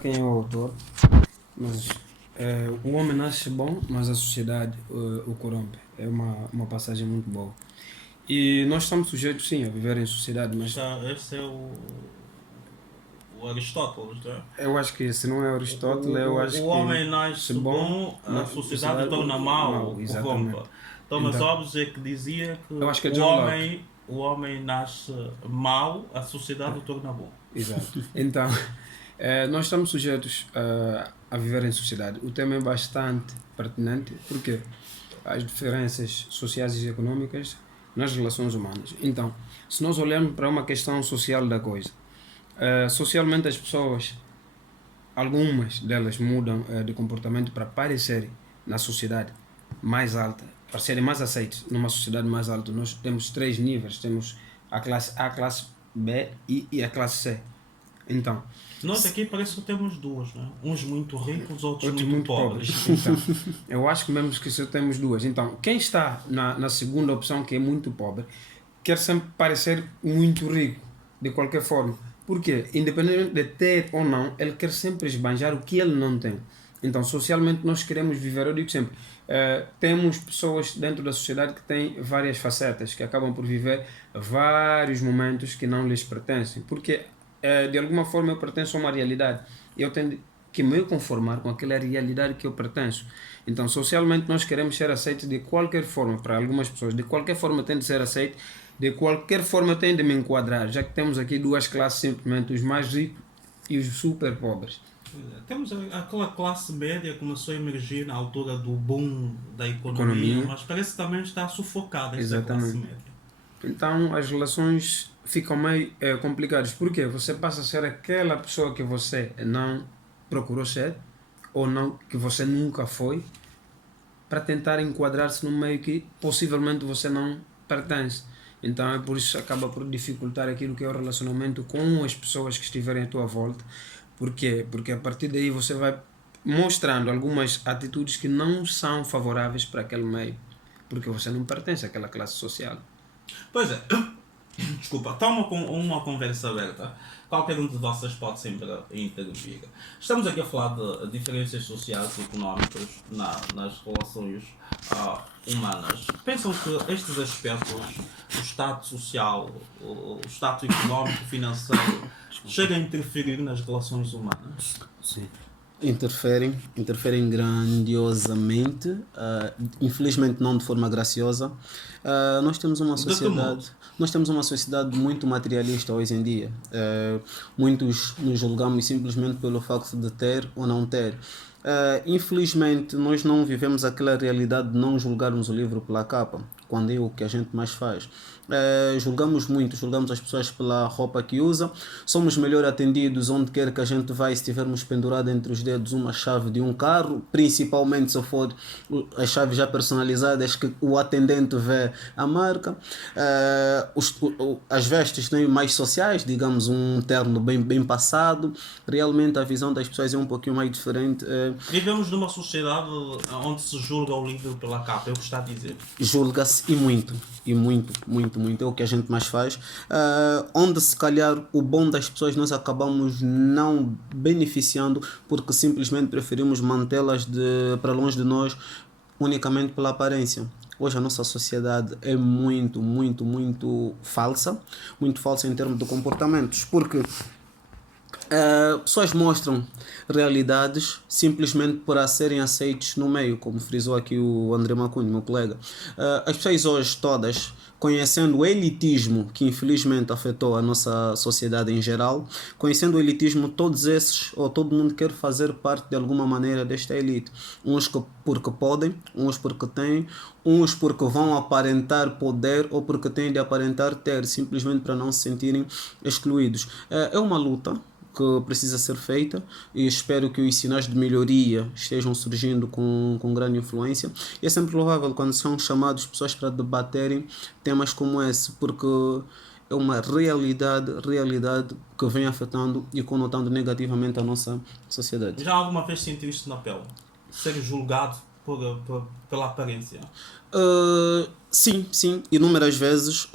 quem é o autor, mas o homem nasce bom, mas a sociedade o corrompe. É uma passagem muito boa. E nós estamos sujeitos, sim, a viver em sociedade, mas Esse é o Aristóteles, não é? eu acho que se não é Aristóteles, eu O acho que homem se nasce bom, bom, a na sociedade o sociedade torna mau, mau, o corrompe. exatamente. Thomas Então, Hobbes é que dizia que eu acho que é John Locke. o homem nasce mau, a sociedade o torna bom. Exato. Então, nós estamos sujeitos a viver em sociedade. O tema é bastante pertinente porque as diferenças sociais e econômicas nas relações humanas. Então, se nós olharmos para uma questão social da coisa, socialmente as pessoas, algumas delas mudam de comportamento para parecerem na sociedade mais alta, para serem mais aceitos numa sociedade mais alta. Nós temos três níveis, temos a classe A, a classe B e a classe C. Então, Nós aqui parece que temos duas, não é? Uns muito ricos, outros outros muito muito pobres. pobres. Então, eu acho que mesmo que só temos duas. Então, quem está na segunda opção, que é muito pobre, quer sempre parecer muito rico, de qualquer forma. Porque, independente de ter ou não, ele quer sempre esbanjar o que ele não tem. Então, socialmente, nós queremos viver. Eu digo sempre, temos pessoas dentro da sociedade que têm várias facetas, que acabam por viver vários momentos que não lhes pertencem. Porque, de alguma forma, eu pertenço a uma realidade. Eu tenho que me conformar com aquela realidade que eu pertenço. Então, socialmente, nós queremos ser aceitos de qualquer forma. Para algumas pessoas, de qualquer forma, tem de ser aceito. De qualquer forma, tem de me enquadrar. Já que temos aqui duas classes, simplesmente os mais ricos e os super pobres. Temos aquela classe média que começou a emergir na altura do boom da Economia. mas parece que também está sufocada esta Exatamente. classe média. Então as relações ficam meio complicadas. Porque você passa a ser aquela pessoa que você não procurou ser, ou não, que você nunca foi, para tentar enquadrar-se num meio que possivelmente você não pertence. Então é por isso que acaba por dificultar aquilo que é o relacionamento com as pessoas que estiverem à tua volta. Por quê? Porque a partir daí você vai mostrando algumas atitudes que não são favoráveis para aquele meio, porque você não pertence àquela classe social. Pois é, desculpa, está uma conversa aberta. Qualquer um de vocês pode sempre intervir. Estamos aqui a falar de diferenças sociais e económicas nas relações humanas. Pensam que estes aspectos, o status social, o status económico, financeiro, chegam a interferir nas relações humanas? Sim. Interferem grandiosamente, infelizmente não de forma graciosa. Nós temos uma sociedade muito materialista hoje em dia. Muitos nos julgamos simplesmente pelo facto de ter ou não ter. Infelizmente nós não vivemos aquela realidade de não julgarmos o livro pela capa, quando é o que a gente mais faz. Julgamos as pessoas pela roupa que usa, somos melhor atendidos onde quer que a gente vai se tivermos pendurado entre os dedos uma chave de um carro, principalmente se for as chaves já personalizadas que o atendente vê a marca. As vestes têm mais sociais, digamos um terno bem passado. Realmente a visão das pessoas é um pouquinho mais diferente. Vivemos numa sociedade onde se julga o livro pela capa, é o que está a dizer. Julga-se e muito, é o que a gente mais faz, onde se calhar o bom das pessoas nós acabamos não beneficiando porque simplesmente preferimos mantê-las para longe de nós unicamente pela aparência. Hoje a nossa sociedade é muito falsa em termos de comportamentos, porque pessoas mostram realidades simplesmente para serem aceitos no meio, como frisou aqui o André Macunho, meu colega. As pessoas hoje todas, conhecendo o elitismo que infelizmente afetou a nossa sociedade em geral, conhecendo o elitismo, todos esses, ou todo mundo quer fazer parte de alguma maneira desta elite. Uns porque podem, uns porque têm, uns porque vão aparentar poder ou porque têm de aparentar ter, simplesmente para não se sentirem excluídos. É uma luta que precisa ser feita e espero que os sinais de melhoria estejam surgindo com grande influência. E é sempre louvável quando são chamados pessoas para debaterem temas como esse, porque é uma realidade que vem afetando e conotando negativamente a nossa sociedade. Já alguma vez sentiu isto na pele? Ser julgado pela aparência? Sim, inúmeras vezes.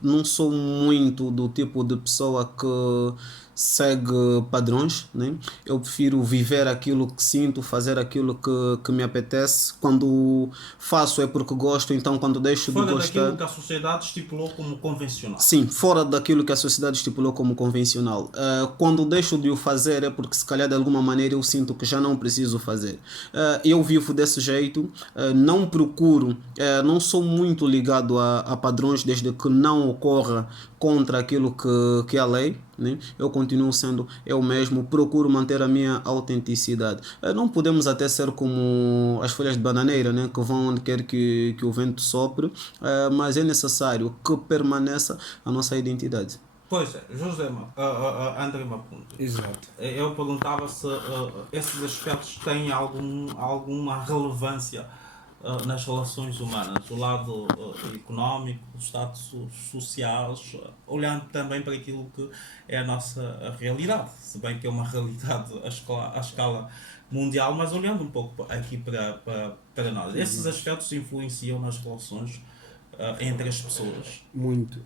Não sou muito do tipo de pessoa que segue padrões, né? Eu prefiro viver aquilo que sinto, fazer aquilo que me apetece. Quando faço é porque gosto, então quando deixo de Fora gostar. daquilo que a sociedade estipulou como convencional. Sim, fora daquilo que a sociedade estipulou como convencional. Quando deixo de o fazer é porque se calhar de alguma maneira eu sinto que já não preciso fazer. Eu vivo desse jeito, não procuro, não sou muito ligado a padrões desde que não ocorra contra aquilo que é a lei. Né? Eu continuo sendo eu mesmo, procuro manter a minha autenticidade. Não podemos até ser como as folhas de bananeira, né? Que vão onde quer que o vento sopre, mas é necessário que permaneça a nossa identidade. Pois é, André Mapunto. Exato. Eu perguntava se esses aspectos têm alguma relevância nas relações humanas, o lado económico, os status sociais, olhando também para aquilo que é a nossa realidade, se bem que é uma realidade à escala mundial, mas olhando um pouco aqui para nós. Esses aspectos influenciam nas relações entre as pessoas. Muito.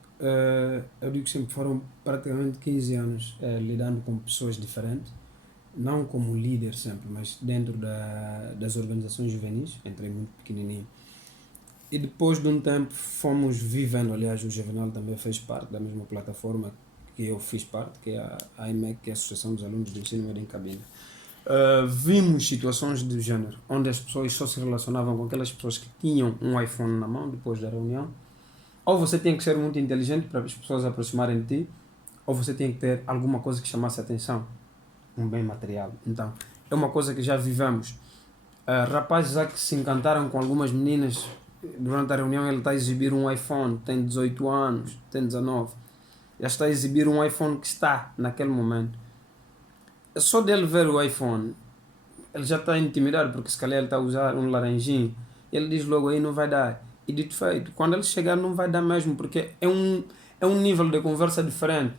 Eu digo sempre, foram praticamente 15 anos lidando com pessoas diferentes, não como líder sempre, mas dentro das organizações juvenis, entrei muito pequenininho. E depois de um tempo fomos vivendo, aliás o Juvenal também fez parte da mesma plataforma que eu fiz parte, que é a AIMEC, que é a Associação dos Alunos do Ensino Médio em Cabinda. Vimos situações do género, onde as pessoas só se relacionavam com aquelas pessoas que tinham um iPhone na mão depois da reunião. Ou você tinha que ser muito inteligente para as pessoas aproximarem de ti, ou você tinha que ter alguma coisa que chamasse atenção, um bem material. Então, é uma coisa que já vivemos. Rapazes já que se encantaram com algumas meninas durante a reunião, ele está a exibir um iPhone, tem 18 anos, tem 19, já está a exibir um iPhone que está naquele momento. É só dele ver o iPhone, ele já está intimidado, porque se calhar ele está a usar um laranjinho, ele diz logo aí não vai dar. E dito feito, quando ele chegar não vai dar mesmo, porque é um nível de conversa diferente.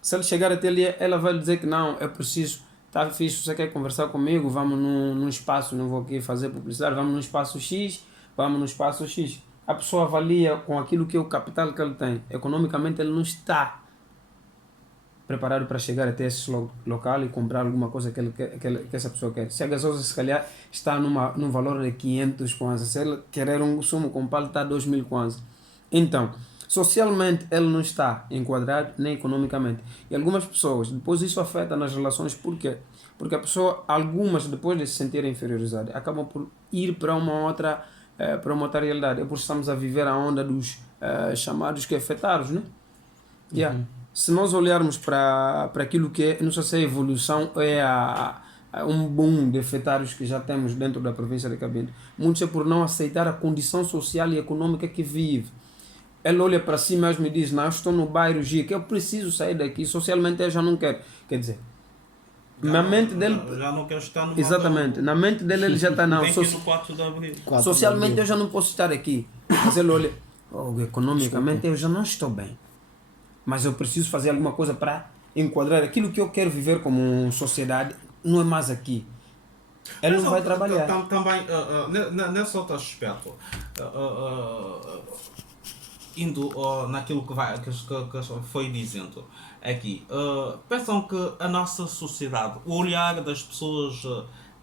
Se ele chegar até ali, ela vai dizer que não, é preciso, tá fixe, você quer conversar comigo, vamos num espaço, não vou aqui fazer publicidade, vamos num espaço X, vamos no espaço X. A pessoa avalia com aquilo que é o capital que ele tem. Economicamente ele não está preparado para chegar até esse local e comprar alguma coisa que essa pessoa quer. Se a gasosa se calhar está num valor de 500 kwanzas, se ele querer um sumo com palha está 2.000 kwanzas. Então, socialmente ele não está enquadrado, nem economicamente. E algumas pessoas, depois isso afeta nas relações, por quê? Porque a pessoa, algumas depois de se sentirem inferiorizadas, acabam por ir para uma outra realidade. É por isso que estamos a viver a onda dos chamados que afetados, né? Yeah. Se nós olharmos para aquilo que é, não sei se é a evolução ou é um boom de afetários que já temos dentro da província de Cabinda, muitos é por não aceitar a condição social e econômica que vive. Ele olha para si mesmo e diz, não, eu estou no bairro G, que eu preciso sair daqui, socialmente eu já não quero. Quer dizer, na mente dele... Já não quero estar no Exatamente, na mente dele ele já está, não. no 4 de abril. Socialmente eu já não posso estar aqui. Mas ele olha, economicamente eu já não estou bem. Mas eu preciso fazer alguma coisa para enquadrar aquilo que eu quero viver como sociedade, não é mais aqui. Ele não vai trabalhar. Também, nesse outro aspecto, indo naquilo que foi dizendo aqui, pensam que a nossa sociedade, o olhar das pessoas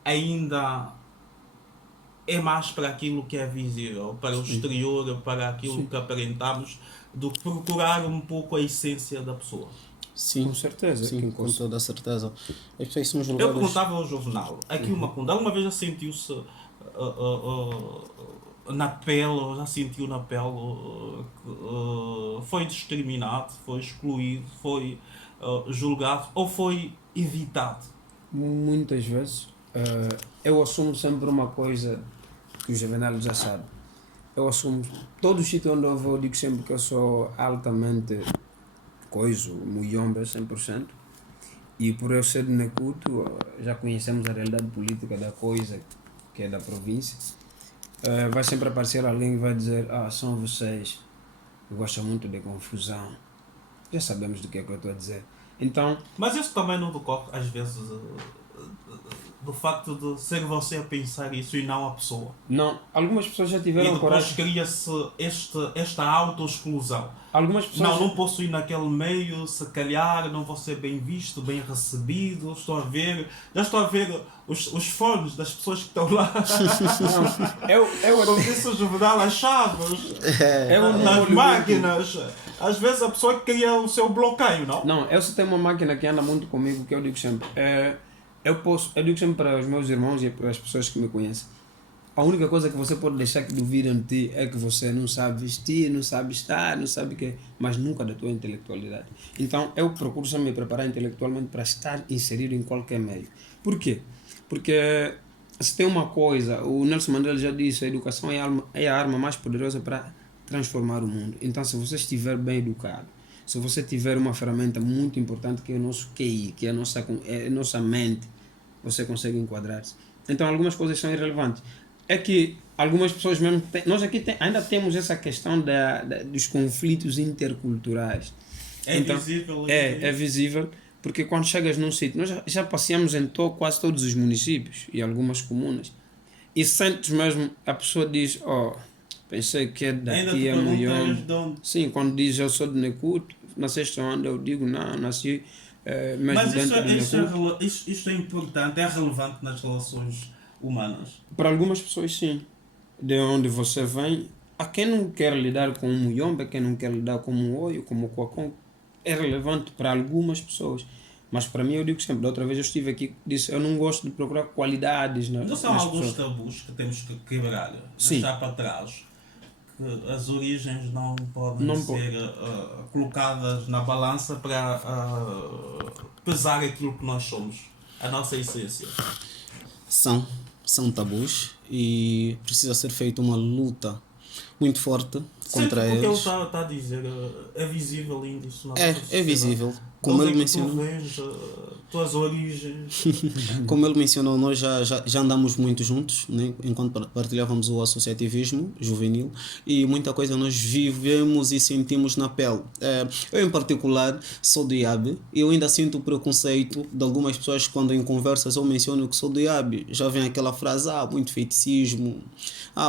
ainda é mais para aquilo que é visível, para o exterior, para aquilo que aparentamos, do que procurar um pouco a essência da pessoa. Sim, com certeza. Sim, com toda a certeza. As pessoas são Eu julgadas... perguntava ao Juvenal, aqui uma pergunta, alguma vez já sentiu-se na pele, já sentiu na pele que foi discriminado, foi excluído, foi julgado ou foi evitado? Muitas vezes. Eu assumo sempre uma coisa que o Juvenal já sabe. Eu assumo, todo sítio onde eu vou, digo sempre que eu sou altamente muyombe 100%. E por eu ser de Necuto, já conhecemos a realidade política da coisa, que é da província. Vai sempre aparecer alguém que vai dizer, são vocês que gostam muito de confusão. Já sabemos do que é que eu estou a dizer. Então... Mas isso também não decorre, às vezes, do facto de ser você a pensar isso e não a pessoa. Não, algumas pessoas já E tiveram depois coragem. cria-se esta auto-exclusão. Algumas pessoas. Não posso ir naquele meio, se calhar não vou ser bem visto, bem recebido. Já estou a ver os fones das pessoas que estão lá. Como disse o Juvenal, as chaves, nas máquinas. Às vezes a pessoa cria o seu bloqueio, não? Não, eu só tenho uma máquina que anda muito comigo, que eu digo sempre. Eu digo sempre para os meus irmãos e para as pessoas que me conhecem. A única coisa que você pode deixar que duvidam de ti é que você não sabe vestir, não sabe estar, não sabe o quê, mas nunca da tua intelectualidade. Então eu procuro sempre me preparar intelectualmente para estar inserido em qualquer meio. Por quê? Porque se tem uma coisa, o Nelson Mandela já disse, a educação é a arma mais poderosa para transformar o mundo. Então se você estiver bem educado, se você tiver uma ferramenta muito importante que é o nosso QI, que é a nossa mente, você consegue enquadrar-se. Então algumas coisas são irrelevantes. É que algumas pessoas mesmo... Nós aqui ainda temos essa questão dos conflitos interculturais. Então, visível. É visível, porque quando chegas num sítio... Nós já passeamos em quase todos os municípios e algumas comunas. E sentes mesmo... A pessoa diz, pensei que é daqui a Moião. Sim, quando diz eu sou de Necuto, nasceste onde? Eu digo, não, nasci Mas dentro de Necuto. Isto é importante, é relevante nas relações humanas. Para algumas pessoas, sim. De onde você vem, a quem não quer lidar com um Muyombe, quem não quer lidar com um Oio, como o Kwakon, é relevante para algumas pessoas. Mas para mim, eu digo sempre, da outra vez eu estive aqui, disse, eu não gosto de procurar qualidades nas Não são alguns pessoas. tabus que temos que quebrar, Sim. deixar para trás. Que as origens não podem ser colocadas na balança para pesar aquilo que nós somos, a nossa essência. São tabus e precisa ser feita uma luta muito forte contra eles. O que ele está a dizer é visível ainda isso. É visível. Como ele mencionou. Tuas origens. Como ele mencionou, nós já andamos muito juntos, né? Enquanto partilhávamos o associativismo juvenil, e muita coisa nós vivemos e sentimos na pele. Eu, em particular, sou do IAB e eu ainda sinto o preconceito de algumas pessoas quando em conversas eu menciono que sou do IAB. Já vem aquela frase, muito feiticismo,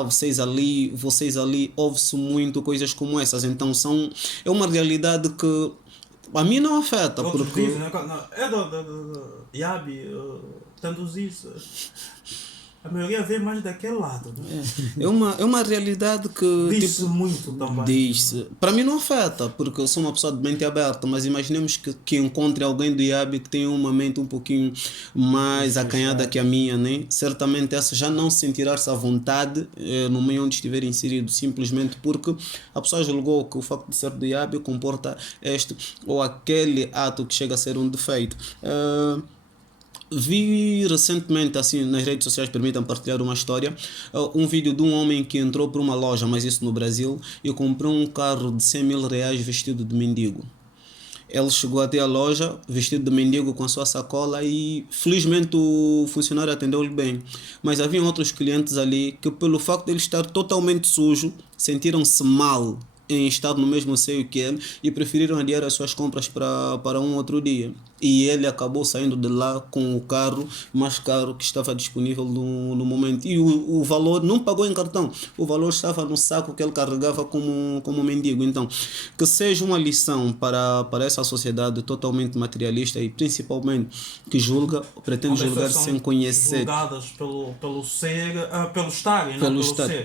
vocês ali, ouve-se muito coisas como essas. Então é uma realidade que a mim não afeta. Outros porque dizem, é do Yabi, tantos isso. A maioria vê mais daquele lado. Né? É uma realidade que diz-se muito também. Diz-se. Para mim não afeta, porque eu sou uma pessoa de mente aberta, mas imaginemos que encontre alguém do IAB que tenha uma mente um pouquinho mais acanhada que a minha, né? Certamente essa já não sentirá-se à vontade no meio onde estiver inserido, simplesmente porque a pessoa julgou que o facto de ser do IAB comporta este ou aquele ato que chega a ser um defeito. Vi recentemente, assim, nas redes sociais, permitam partilhar uma história, um vídeo de um homem que entrou por uma loja, mas isso no Brasil, e comprou um carro de 100 mil reais vestido de mendigo. Ele chegou até a loja vestido de mendigo com a sua sacola e felizmente o funcionário atendeu-lhe bem. Mas havia outros clientes ali que, pelo facto de ele estar totalmente sujo, sentiram-se mal em estar no mesmo seio que ele e preferiram adiar as suas compras para um outro dia. E ele acabou saindo de lá com o carro mais caro que estava disponível no momento. E o valor não pagou em cartão, o valor estava no saco que ele carregava como mendigo. Então, que seja uma lição para essa sociedade totalmente materialista e principalmente que pretende julgar sem conhecer. Julgadas pelo ser, pelo estar, e pelo não estar, ser.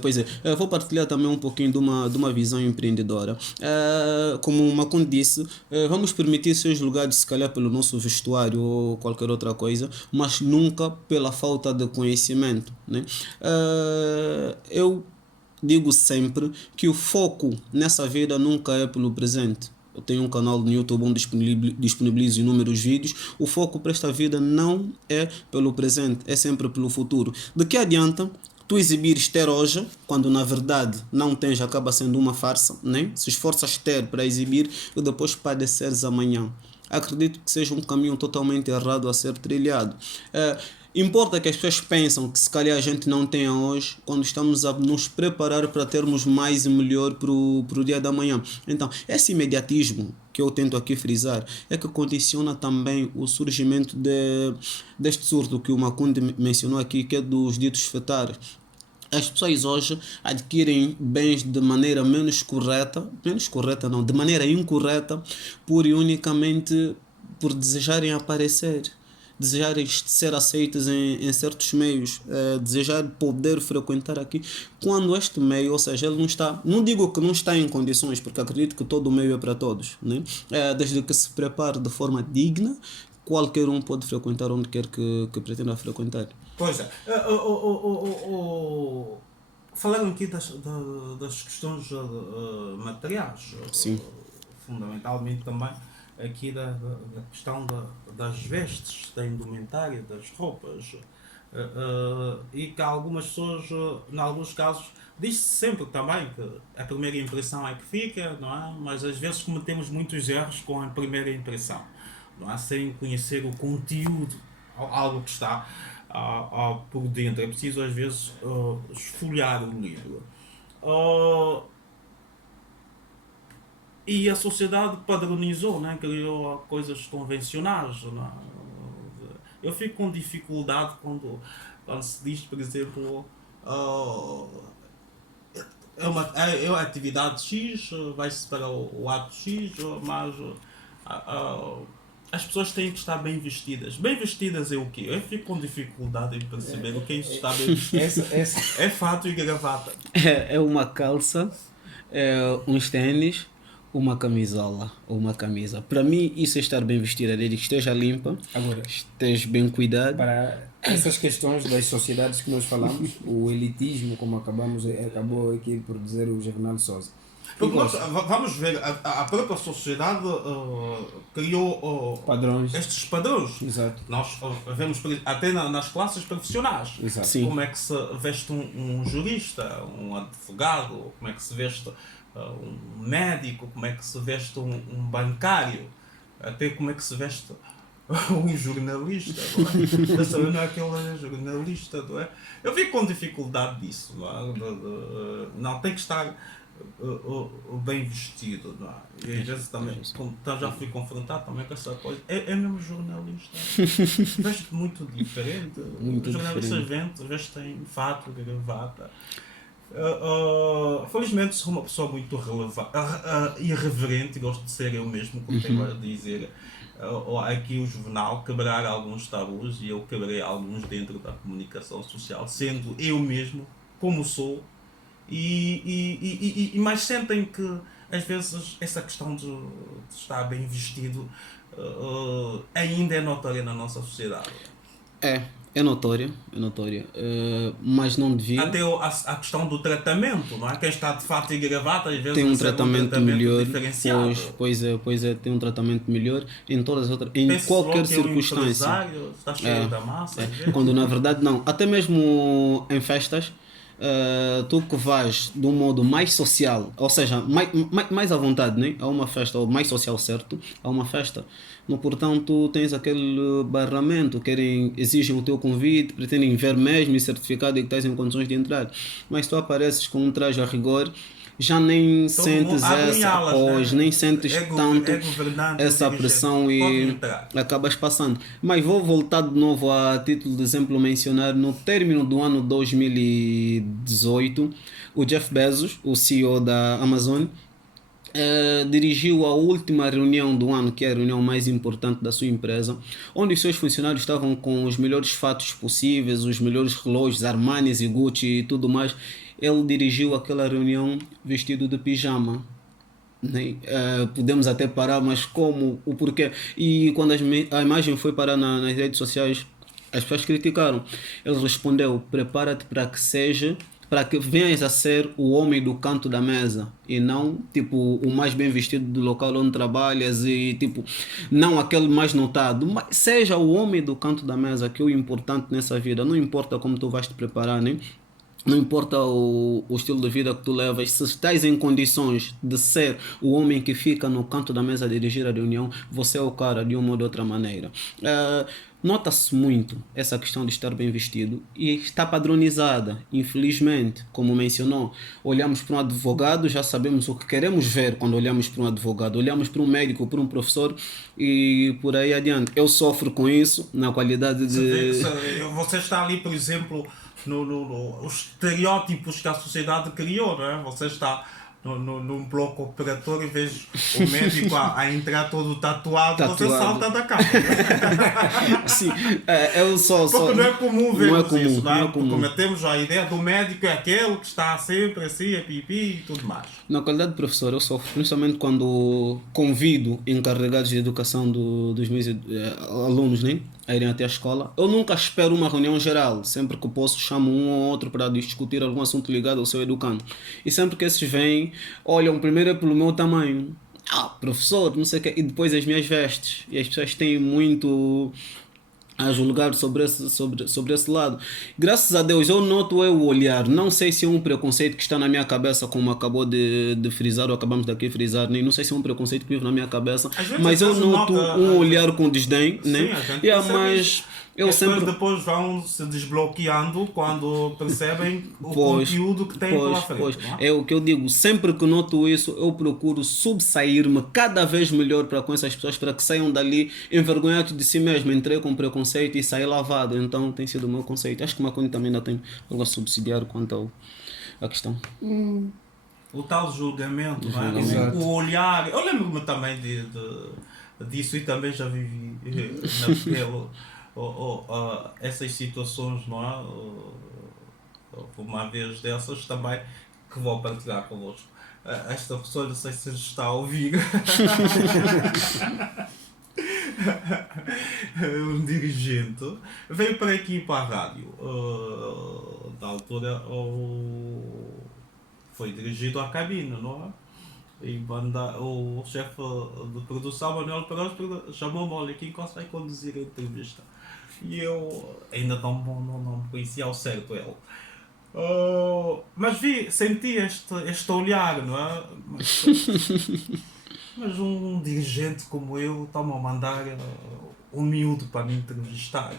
Pois é. Eu vou partilhar também um pouquinho de uma visão empreendedora. Como o Macundo disse, vamos permitir ser julgados se calhar pelo nosso vestuário ou qualquer outra coisa, mas nunca pela falta de conhecimento, né? Eu digo sempre que o foco nessa vida nunca é pelo presente. Eu tenho um canal no YouTube onde disponibilizo inúmeros vídeos. O foco para esta vida não é pelo presente, é sempre pelo futuro. De que adianta tu exibires ter hoje, quando na verdade não tens, acaba sendo uma farsa, né? Se esforças ter para exibir e depois padeceres amanhã. Acredito que seja um caminho totalmente errado a ser trilhado. Importa que as pessoas pensam que se calhar a gente não tenha hoje, quando estamos a nos preparar para termos mais e melhor para o dia da manhã. Então, esse imediatismo que eu tento aqui frisar é que condiciona também o surgimento deste surto que o Macundi mencionou aqui, que é dos ditos fetários. As pessoas hoje adquirem bens de maneira menos correta não, de maneira incorreta, pura e unicamente por desejarem aparecer, desejarem ser aceitos em certos meios, desejar poder frequentar aqui, quando este meio, ou seja, ele não está, não digo que não está em condições, porque acredito que todo o meio é para todos, né? Desde que se prepare de forma digna, qualquer um pode frequentar onde quer que pretenda frequentar. Pois é. Falaram aqui das questões materiais. Sim. Fundamentalmente também aqui da questão das vestes, da indumentária, das roupas. E que algumas pessoas, em alguns casos, diz-se sempre também que a primeira impressão é que fica, não é? Mas às vezes cometemos muitos erros com a primeira impressão, não é? Sem conhecer o conteúdo, algo que está por dentro. É preciso às vezes esfolhar o livro. E a sociedade padronizou, né? Criou coisas convencionais. Não é? Eu fico com dificuldade quando se diz, por exemplo, é uma atividade X, vai-se para o ato X, mas as pessoas têm que estar bem vestidas. Bem vestidas é o quê? Eu fico com dificuldade em perceber o que é isso está bem vestido. É fato e gravata. É uma calça, uns tênis, uma camisola ou uma camisa. Para mim, isso é estar bem vestida, desde que esteja limpa, Agora, esteja bem cuidado. para essas questões das sociedades que nós falamos, o elitismo, como acabou aqui por dizer o Geraldo Souza. Porque nós, vamos ver, a própria sociedade criou Padrões. estes padrões. Exato. Nós vemos até nas classes profissionais. Exato. Sim. Como é que se veste um jurista, um advogado, como é que se veste um médico, como é que se veste um bancário, até como é que se veste um jornalista, não é? Dessa vez não é aquele jornalista, não é? Eu fico com dificuldade disso, não é? Não, tem que estar bem vestido, não é? E às vezes também, já fui confrontado também com essa coisa, é mesmo jornalista, veste muito diferente, os jornalistas vestem fato, gravata. Felizmente sou uma pessoa muito irreverente, gosto de ser eu mesmo, como tenho a dizer. Aqui o Juvenal quebrar alguns tabus e eu quebrei alguns dentro da comunicação social, sendo eu mesmo como sou. Mas sentem que às vezes essa questão de estar bem vestido ainda é notória na nossa sociedade. É notória, mas não devia. Até a questão do tratamento, não é? Quem está de fato e gravata às vezes Tem um tratamento melhor, diferenciado. pois é, tem um tratamento melhor em todas as outras, em qualquer circunstância. Está cheio da massa. Quando na verdade não, até mesmo em festas. Tu que vais de um modo mais social, ou seja, mais à vontade, né? A uma festa, ou mais social, certo? A uma festa. No portão, tu tens aquele barramento, exigem o teu convite, pretendem ver mesmo e certificado de que estás em condições de entrar. Mas tu apareces com um traje a rigor, já nem sentes nem sentes tanto essa pressão e acabas passando. Mas vou voltar de novo a título de exemplo mencionar, no término do ano 2018, o Jeff Bezos, o CEO da Amazon, dirigiu a última reunião do ano, que é a reunião mais importante da sua empresa, onde os seus funcionários estavam com os melhores fatos possíveis, os melhores relógios, Armani e Gucci e tudo mais. Ele dirigiu aquela reunião vestido de pijama. Podemos até parar, mas como? O porquê? E quando a imagem foi parar nas redes sociais, as pessoas criticaram. Ele respondeu: prepara-te para que venhas a ser o homem do canto da mesa e não tipo o mais bem vestido do local onde trabalhas e tipo não aquele mais notado, mas seja o homem do canto da mesa, que é o importante nessa vida. Não importa como tu vais te preparar, né? Não importa o estilo de vida que tu levas, se estás em condições de ser o homem que fica no canto da mesa a dirigir a reunião, você é o cara de uma ou de outra maneira. nota-se muito essa questão de estar bem vestido e está padronizada, infelizmente, como mencionou. Olhamos para um advogado, já sabemos o que queremos ver quando olhamos para um advogado. Olhamos para um médico, para um professor e por aí adiante. Eu sofro com isso na qualidade de... Você está ali, por exemplo, os estereótipos que a sociedade criou, não é? Você está num bloco operatório e vejo o médico a entrar todo tatuado, você salta da cama. Sim, eu só... Porque não é comum vermos isso, não é? Não é comum. Porque temos a ideia do médico é aquele que está sempre assim, a pipi e tudo mais. Na qualidade de professor, eu sofro, principalmente quando convido encarregados de educação dos meus alunos, né, a irem até a escola. Eu nunca espero uma reunião geral. Sempre que posso, chamo um ou outro para discutir algum assunto ligado ao seu educando. E sempre que esses vêm, olham primeiro é pelo meu tamanho. Professor, não sei o quê. E depois as minhas vestes. E as pessoas têm muito a julgar sobre esse lado. Graças a Deus, eu noto o olhar. Não sei se é um preconceito que está na minha cabeça, como acabou de frisar, ou acabamos daqui de frisar, nem não sei se é um preconceito que vive na minha cabeça, mas eu noto um olhar com desdém, sim, né? Mas eu sempre... depois vão se desbloqueando quando percebem o conteúdo que têm pela frente. É o que eu digo, sempre que noto isso, eu procuro subsair-me cada vez melhor para com essas pessoas, para que saiam dali envergonhados de si mesmo. Entrei com preconceito e saí lavado, então tem sido o meu conceito. Acho que o Macuni também ainda tem algo a subsidiar quanto à questão. O tal julgamento, não é? Exato. O olhar. Eu lembro-me também disso e também já vivi na pele. Essas situações, não é? Uma vez dessas também que vou partilhar convosco. Esta pessoa, não sei se está a ouvir. Um dirigente veio para aqui para a rádio. Da altura foi dirigido à cabine, não é? E o chefe de produção, Manuel Pereira, chamou-me: olha, quem consegue conduzir a entrevista? E eu ainda não me conhecia ao certo ele. Mas senti este olhar, não é? Mas um dirigente como eu está-me a mandar um miúdo para me entrevistar.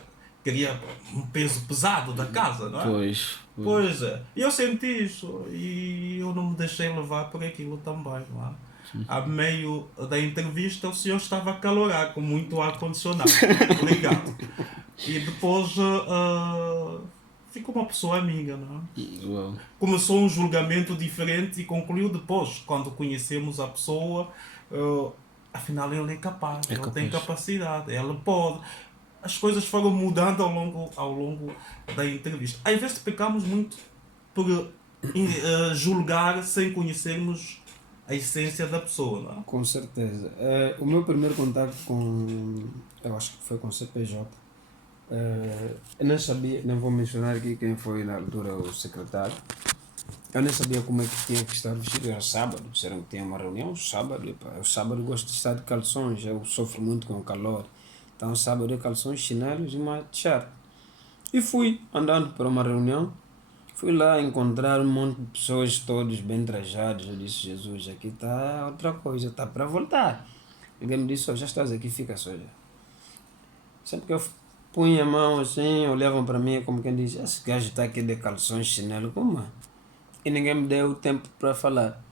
Queria um peso pesado da casa, não é? Pois é. E eu senti isso e eu não me deixei levar por aquilo também, não é? A meio da entrevista o senhor estava a calorar com muito ar-condicionado ligado. E depois ficou uma pessoa amiga, não é? Uau. Começou um julgamento diferente e concluiu depois, quando conhecemos a pessoa, afinal ele é capaz, ele tem capacidade, ele pode. As coisas foram mudando ao longo da entrevista. Às vezes pecamos muito por julgar sem conhecermos a essência da pessoa, não é? Com certeza. O meu primeiro contato eu acho que foi com o CPJ. Eu nem sabia, não vou mencionar aqui quem foi na altura o secretário. Eu nem sabia como é que tinha que estar vestido. Era sábado, disseram que tinha uma reunião sábado. Eu sábado gosto de estar de calções, eu sofro muito com o calor. Então sábado é calções, chinelos e uma t-shirt. E fui andando para uma reunião. Fui lá encontrar um monte de pessoas, todos bem trajados. Eu disse: Jesus, aqui está outra coisa, está para voltar. Alguém me disse: já estás aqui, fica só já. Sempre que eu punha a mão assim, olhavam para mim como quem diz: esse gajo está aqui de calções, chinelo, como? E ninguém me deu tempo para falar.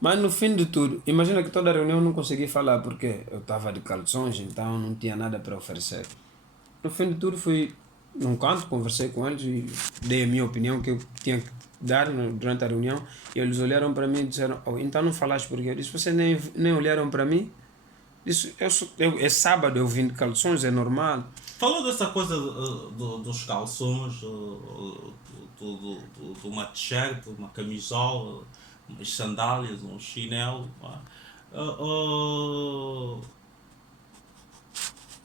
Mas no fim de tudo, imagina que toda a reunião eu não consegui falar porque eu estava de calções, então não tinha nada para oferecer. No fim de tudo fui num canto, conversei com eles e dei a minha opinião que eu tinha que dar durante a reunião. E eles olharam para mim e disseram: então não falaste porque? Eu disse: vocês nem olharam para mim? Disse: é sábado, eu vim de calções, é normal. Falou dessa coisa dos calções, de uma t-shirt, uma camisola, umas sandálias, um chinelo.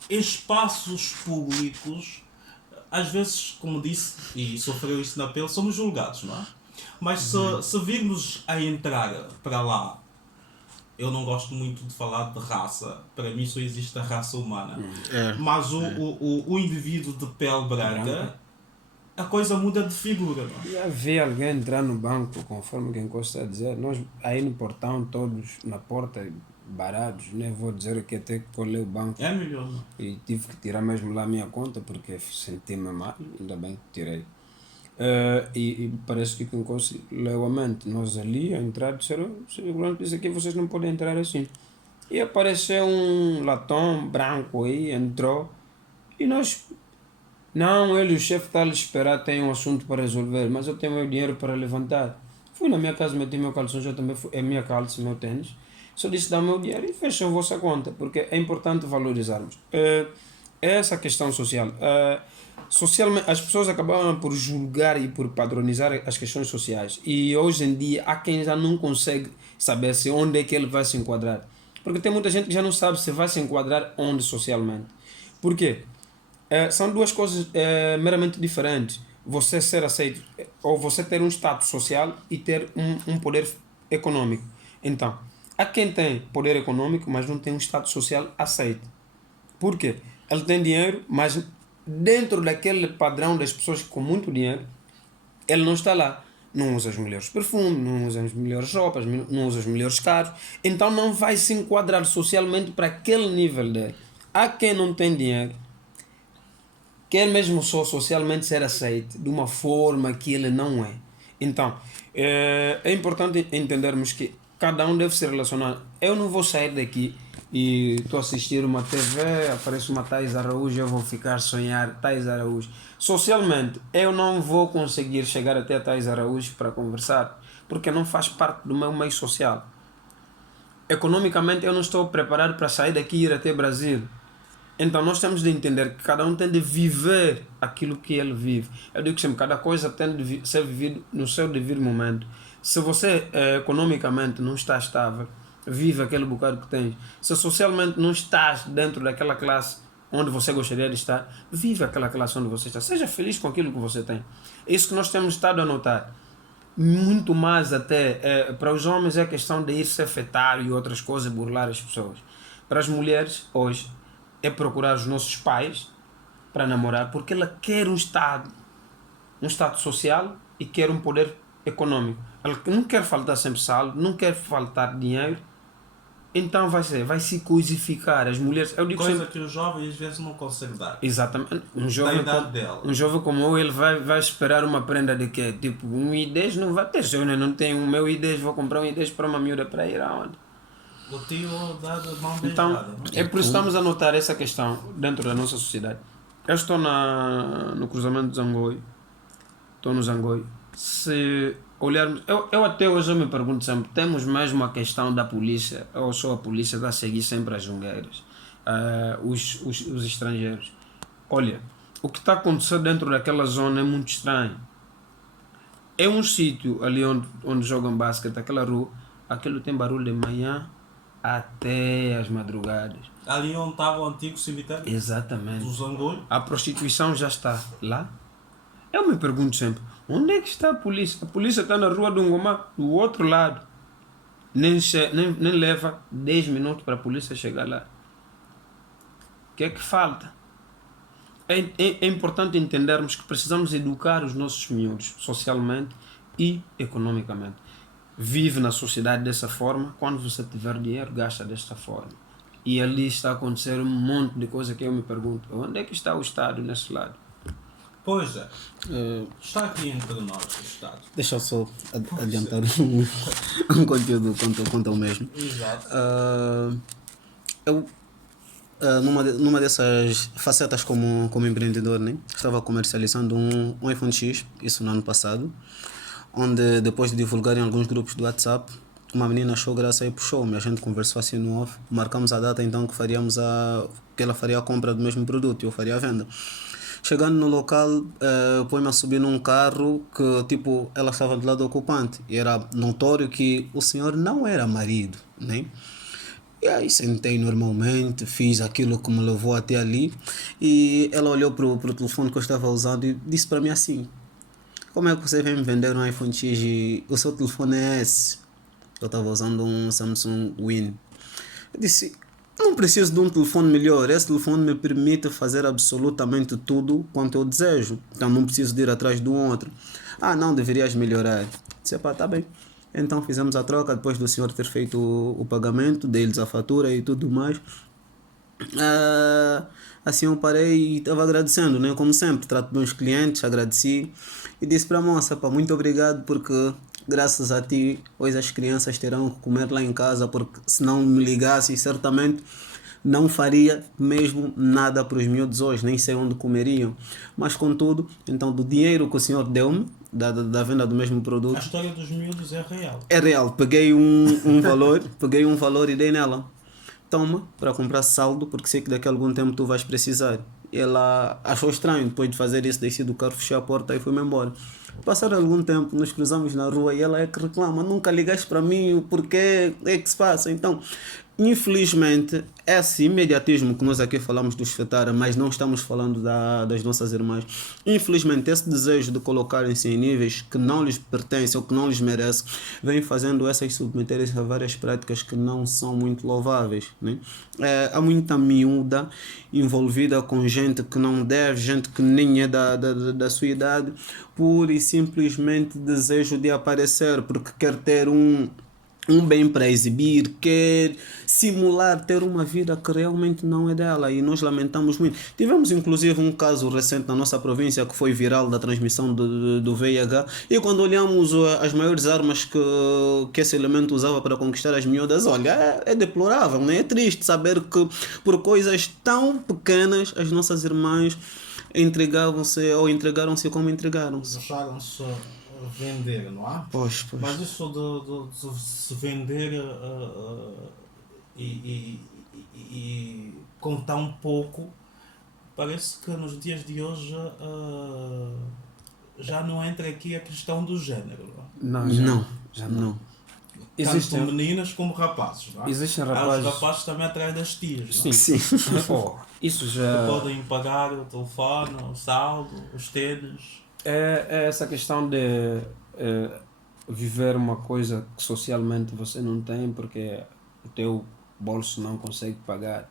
Em espaços públicos, às vezes, como disse, e sofreu isso na pele, somos julgados, não é? Mas se virmos a entrar para lá, eu não gosto muito de falar de raça, para mim só existe a raça humana. Mas o indivíduo de pele branca, a coisa muda de figura. Não é? Já vi alguém entrar no banco, conforme quem gosta de dizer, nós aí no portão, todos na porta, baratos, nem vou dizer que até colei o banco É melhor, não? e tive que tirar mesmo lá a minha conta porque senti-me mal, ainda bem que tirei. E parece que quem leu a mente, nós ali a entrar disseram, segurança disse aqui vocês não podem entrar assim. E apareceu um latão branco aí, entrou e nós, não, ele, o chefe está a lhe esperar, tem um assunto para resolver, mas eu tenho meu dinheiro para levantar. Fui na minha casa, meti meu calção, já também é minha calça, meu tênis. Só disse, dá meu dinheiro e fecha a vossa conta, porque é importante valorizarmos. É essa questão social. Socialmente, as pessoas acabaram por julgar e por padronizar as questões sociais. E hoje em dia há quem já não consegue saber se onde é que ele vai se enquadrar. Porque tem muita gente que já não sabe se vai se enquadrar onde socialmente. Por quê? São duas coisas meramente diferentes. Você ser aceito, ou você ter um status social e ter um poder econômico. Então, há quem tem poder econômico, mas não tem um status social aceito. Por quê? Ele tem dinheiro, mas dentro daquele padrão das pessoas com muito dinheiro, ele não está lá. Não usa os melhores perfumes, não usa as melhores roupas, não usa os melhores carros. Então não vai se enquadrar socialmente para aquele nível dele. Há quem não tem dinheiro, quer mesmo só socialmente ser aceito de uma forma que ele não é. Então, é importante entendermos que cada um deve se relacionar. Eu não vou sair daqui e estou a assistir uma TV, aparece uma Thais Araújo, eu vou ficar a sonhar Thais Araújo. Socialmente, eu não vou conseguir chegar até a Thais Araújo para conversar, porque não faz parte do meu meio social. Economicamente, eu não estou preparado para sair daqui e ir até Brasil. Então nós temos de entender que cada um tem de viver aquilo que ele vive. Eu digo sempre, cada coisa tem de ser vivida no seu devido momento. Se você economicamente não está estável, vive aquele bocado que tens. Se socialmente não estás dentro daquela classe onde você gostaria de estar, vive aquela classe onde você está. Seja feliz com aquilo que você tem. É isso que nós temos estado a notar. Muito mais até, para os homens é questão de ir ser fetário e outras coisas, burlar as pessoas. Para as mulheres, hoje, é procurar os nossos pais para namorar, porque ela quer um estado social e quer um poder econômico. Ela não quer faltar sempre saldo, não quer faltar dinheiro, então vai se coisificar. As mulheres, eu digo coisa sempre, que o jovem às vezes não consegue dar. exatamente. Da idade dela. Um jovem como eu, ele vai esperar uma prenda de quê? Tipo, um I10 não vai ter. Se eu não tenho o meu I10, vou comprar um I10 para uma miúda para ir aonde? O tio dá de mão Então, beijada. é por isso que estamos a notar essa questão dentro da nossa sociedade. Eu estou no cruzamento de Zangoio. Estou no Zangoio. Se olharmos... Eu até hoje me pergunto sempre, temos mais uma questão da polícia, ou só a polícia está a seguir sempre as jungueiras, os estrangeiros. Olha, o que está acontecendo dentro daquela zona é muito estranho. É um sítio ali onde jogam basquete, aquela rua, aquilo tem barulho de manhã até as madrugadas. Ali onde estava o antigo cemitério? Exatamente. Do Zangoio? A prostituição já está lá. Eu me pergunto sempre, onde é que está a polícia? A polícia está na rua do Ngomá, do outro lado. Nem leva 10 minutos para a polícia chegar lá. O que é que falta? É importante entendermos que precisamos educar os nossos miúdos socialmente e economicamente. Vive na sociedade dessa forma, quando você tiver dinheiro, gasta desta forma. E ali está a acontecer um monte de coisa que eu me pergunto, onde é que está o Estado nesse lado? Pois é. Está aqui entre nós o Estado. Deixa eu só adiantar um conteúdo quanto ao mesmo. Exato. Eu, numa dessas facetas como empreendedor, né, estava comercializando um iPhone X, isso no ano passado, onde depois de divulgar em alguns grupos do WhatsApp, uma menina achou graça e puxou-me, a gente conversou assim no off, marcamos a data então que ela faria a compra do mesmo produto e eu faria a venda. Chegando no local, põe-me a subir num carro que tipo, ela estava do lado do ocupante e era notório que o senhor não era marido, né? E aí sentei normalmente, fiz aquilo que me levou até ali e ela olhou pro telefone que eu estava usando e disse para mim assim: como é que você vem me vender um iPhone X e o seu telefone é esse? Eu estava usando um Samsung Win. Eu disse: não preciso de um telefone melhor, esse telefone me permite fazer absolutamente tudo quanto eu desejo, então não preciso de ir atrás do outro. Ah, não, deverias melhorar. Disse: pá, tá bem. Então fizemos a troca depois do senhor ter feito o pagamento, dei-lhes a fatura e tudo mais. Assim eu parei e estava agradecendo, né? Como sempre, trato bem os clientes, agradeci e disse para a moça, pá, muito obrigado porque graças a ti hoje as crianças terão que comer lá em casa, porque se não me ligasse certamente não faria mesmo nada para os miúdos hoje, nem sei onde comeriam. Mas contudo, então do dinheiro que o senhor deu-me, da venda do mesmo A produto, história dos miúdos é real. é real. Peguei um valor, peguei um valor e dei nela. Toma, para comprar saldo, porque sei que daqui a algum tempo tu vais precisar. E ela achou estranho, depois de fazer isso, desci do carro, fechei a porta e fui-me embora. Passado algum tempo, nos cruzamos na rua e ela é que reclama, nunca ligaste para mim, o porquê é que se passa? Então, infelizmente, esse imediatismo que nós aqui falamos dos Fetara, mas não estamos falando das nossas irmãs, infelizmente esse desejo de colocarem-se em níveis que não lhes pertencem ou que não lhes merecem, vem fazendo essas submeterem-se a várias práticas que não são muito louváveis, né? Há muita miúda envolvida com gente que não deve, gente que nem é da sua idade, pura e simplesmente desejo de aparecer, porque quer ter um bem para exibir, quer simular ter uma vida que realmente não é dela e nós lamentamos muito. Tivemos inclusive um caso recente na nossa província que foi viral da transmissão do VIH e quando olhamos as maiores armas que esse elemento usava para conquistar as miúdas, olha, é deplorável, né? É triste saber que por coisas tão pequenas as nossas irmãs entregavam-se ou entregaram-se como entregaram-se. Deixaram-se vender, não é? Pois. Mas isso de se vender e com tão pouco, parece que nos dias de hoje já não entra aqui a questão do género. Não é? Não. Tanto meninas como rapazes. Não é? Existem Há rapazes. os rapazes também atrás das tias. Não é? Sim. Sim. Oh, isso já. Que podem pagar o telefone, o saldo, os tênis. É essa questão de viver uma coisa que socialmente você não tem porque o teu bolso não consegue pagar.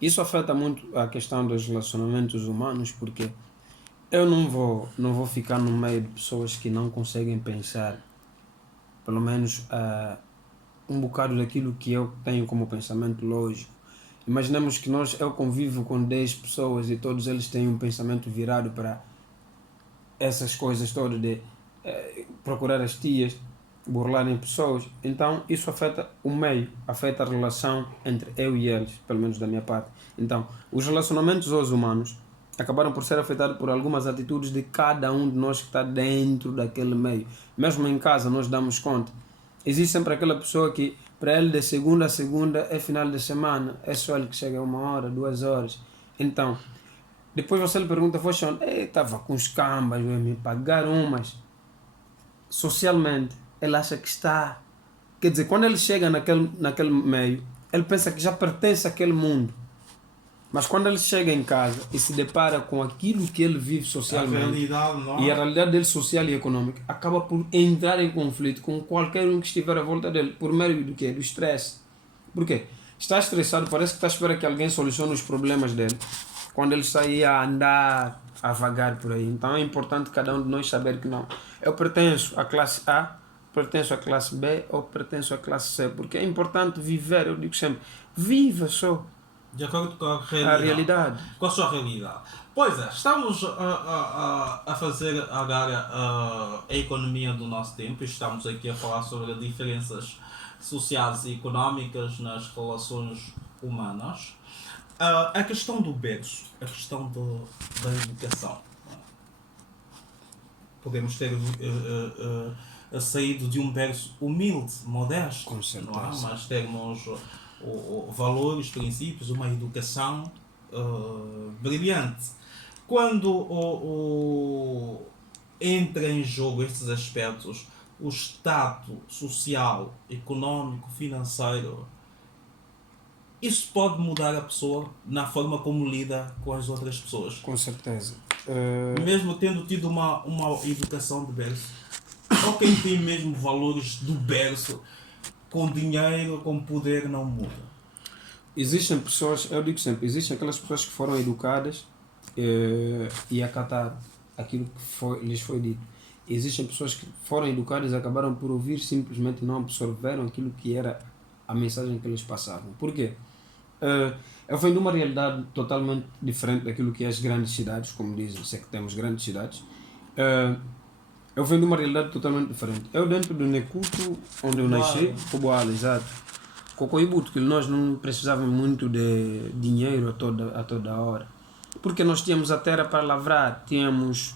Isso afeta muito a questão dos relacionamentos humanos porque eu não vou ficar no meio de pessoas que não conseguem pensar pelo menos um bocado daquilo que eu tenho como pensamento lógico. Imaginemos que eu convivo com 10 pessoas e todos eles têm um pensamento virado para essas coisas todas de procurar as tias, burlarem pessoas. Então isso afeta o meio, afeta a relação entre eu e eles, pelo menos da minha parte. Então os relacionamentos humanos acabaram por ser afetados por algumas atitudes de cada um de nós que está dentro daquele meio. Mesmo em casa nós damos conta. Existe sempre aquela pessoa que para ele de segunda a segunda é final de semana, é só ele que chega a 1 hora, 2 horas. Então depois você lhe pergunta, estava com os cambas, me pagaram, mas socialmente ele acha que está. Quer dizer, quando ele chega naquele meio, ele pensa que já pertence àquele mundo. Mas quando ele chega em casa e se depara com aquilo que ele vive socialmente, realidade, não é? e a realidade dele social e econômica, acaba por entrar em conflito com qualquer um que estiver à volta dele, por meio do quê? Do estresse. Por quê? Está estressado, parece que está à espera que alguém solucione os problemas dele, quando ele está aí a andar, a vagar por aí. Então é importante cada um de nós saber que não. Eu pertenço à classe A, pertenço à classe B ou pertenço à classe C, porque é importante viver, eu digo sempre, viva só. De acordo com a realidade. Com a sua realidade. Pois é, estamos a fazer agora a economia do nosso tempo. Estamos aqui a falar sobre diferenças sociais e económicas nas relações humanas. A questão do berço, a questão da educação. Podemos ter saído de um berço humilde, modesto, com certeza, não é? Mas temos valores, princípios, uma educação brilhante. Quando entra em jogo estes aspectos, o status social, económico, financeiro, isso pode mudar a pessoa na forma como lida com as outras pessoas. Com certeza. Mesmo tendo tido uma educação de berço, ou quem tem mesmo valores do berço, com dinheiro, com poder, não muda. Existem pessoas, eu digo sempre, existem aquelas pessoas que foram educadas e acataram aquilo que lhes foi dito. Existem pessoas que foram educadas e acabaram por ouvir, simplesmente não absorveram aquilo que era a mensagem que eles passavam. Por quê? Eu venho de uma realidade totalmente diferente daquilo que é as grandes cidades, como dizem, sei que temos grandes cidades. Eu venho de uma realidade totalmente diferente. Eu dentro do Necuto, onde eu nasci, Poboala, exato. Cocoibuto, que nós não precisávamos muito de dinheiro a toda hora. Porque nós tínhamos a terra para lavrar, tínhamos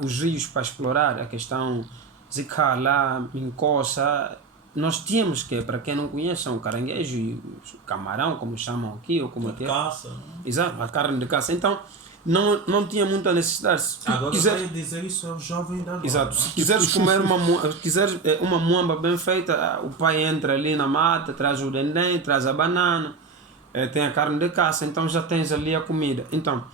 os rios para explorar, a questão Zicala, Mincossa. Nós tínhamos que, para quem não conhece, são caranguejo e camarão, como chamam aqui, ou como é que é. Caça. Exato, a carne de caça. Então, não tinha muita necessidade. Se Agora quiser, vai dizer isso ao jovem da agora. exato. Se quiseres comer uma muamba bem feita, o pai entra ali na mata, traz o dendém, traz a banana, tem a carne de caça, então já tens ali a comida. Então,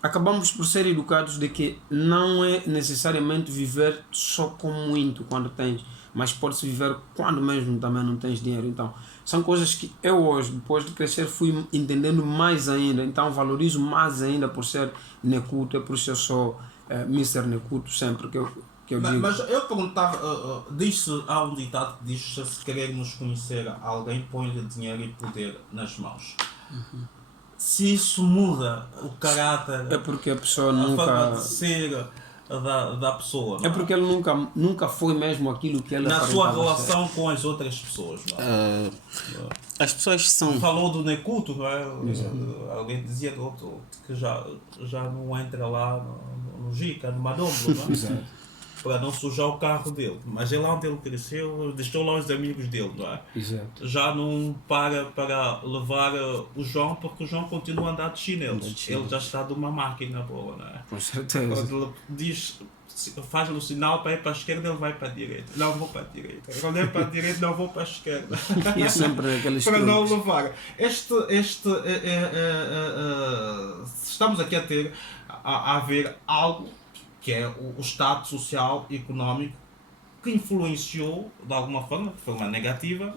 acabamos por ser educados de que não é necessariamente viver só com muito quando tens, mas pode-se viver quando mesmo também não tens dinheiro. Então, são coisas que eu hoje, depois de crescer, fui entendendo mais ainda. Então, valorizo mais ainda por ser Necuto, é por isso eu sou Mr. Necuto sempre que eu digo. Mas eu perguntava, diz-se, há um ditado que diz que se querermos conhecer alguém, põe-lhe dinheiro e poder nas mãos. Se isso muda o caráter, É porque a pessoa a forma nunca... de ser da pessoa, não É porque ele nunca foi mesmo aquilo que ele na sua aparentava relação com as outras pessoas. Não é? As pessoas são... Falou do Necuto, não é? Alguém dizia que já não entra lá no Jica, no Madombo, não é? Exato. Para não sujar o carro dele. Mas é lá onde ele cresceu, deixou lá os amigos dele, não é? Exato. Já não para levar o João, porque o João continua a andar de chinelos. Ele já está de uma máquina boa, não é? Com certeza. Quando ele diz, faz-lhe o sinal para ir para a esquerda, ele vai para a direita. Não vou para a direita. Quando é para a direita, não vou para a esquerda. E é sempre aqueles Para não truques. levar. Estamos aqui a ver algo que é o estado social e económico que influenciou de alguma forma, de forma negativa,